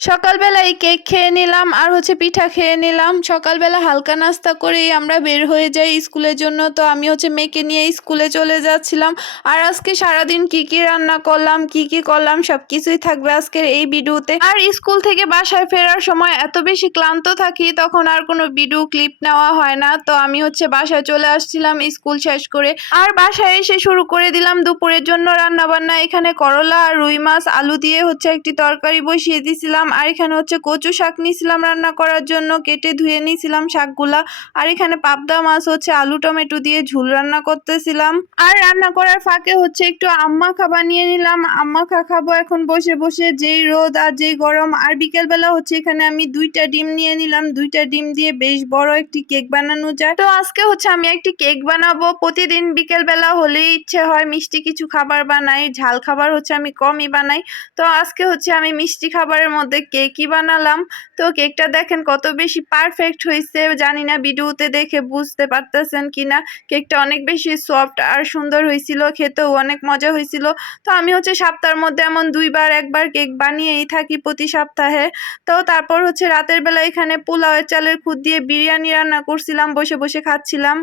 সকালবেলায় কেক খেয়ে নিলাম আর পিঠা খেয়ে নিলাম। সকালবেলা হালকা নাস্তা করেই আমরা বের হয়ে যাই স্কুলের জন্য। তো আমি মেয়েকে নিয়ে স্কুলে চলে যাচ্ছিলাম। আর আজকে সারাদিন কি কি রান্না করলাম, কি কি করলাম সবকিছুই থাকবে আজকের এই ভিডিওতে। আর স্কুল থেকে বাসায় ফেরার সময় এত বেশি ক্লান্ত থাকি তখন আর কোনো ভিডিও ক্লিপ নেওয়া হয় না। তো আমি বাসায় চলে আসছিলাম স্কুল শেষ করে। আর বাসায় এসে শুরু করে দিলাম দুপুরের জন্য রান্না বান্না। এখানে করলা আর রুই মাছ আলু দিয়ে একটি তরকারি বসিয়ে দিয়েছিলাম। আর এখানে কচু শাক নিয়েছিলাম রান্না করার জন্য, কেটে ধুয়ে নিয়েছিলাম শাকগুলা। আর এখানে পাবদা মাছ আলু টমেটো দিয়ে ঝুল রান্না করতেছিলাম। আর রান্না করার ফাঁকে একটু আম্মা খা বানিয়ে নিলাম। আম্মা খা খাবো এখন বসে বসে, যেই রোদ আর যেই গরম। আর বিকেলবেলা এখানে আমি 2টা ডিম নিয়ে নিলাম। 2টা ডিম দিয়ে বেশ বড় একটি কেক বানানো যায়। তো আজকে আমি একটি কেক বানাবো। প্রতিদিন বিকেলবেলা হলেই ইচ্ছে হয় মিষ্টি কিছু খাবার বানাই, ঝাল খাবার আমি কমই বানাই। তো আজকে আমি মিষ্টি খাবারের মধ্যে কেকই বানালাম। তো কেকটা দেখেন কত বেশি পারফেক্ট হয়েছে, জানি না ভিডিওতে দেখে বুঝতে পারতেছেন কিনা। কেকটা অনেক বেশি সফট আর সুন্দর হয়েছিল, খেতেও অনেক মজা হয়েছিল। তো আমি সপ্তাহের মধ্যে এমন 2বার 1বার কেক বানিয়েই থাকি প্রতি সপ্তাহে। তো তারপর রাতের বেলা এখানে পোলাওয়ের চালের খুদ দিয়ে বিরিয়ানি রান্না করছিলাম, বসে বসে খাচ্ছিলাম।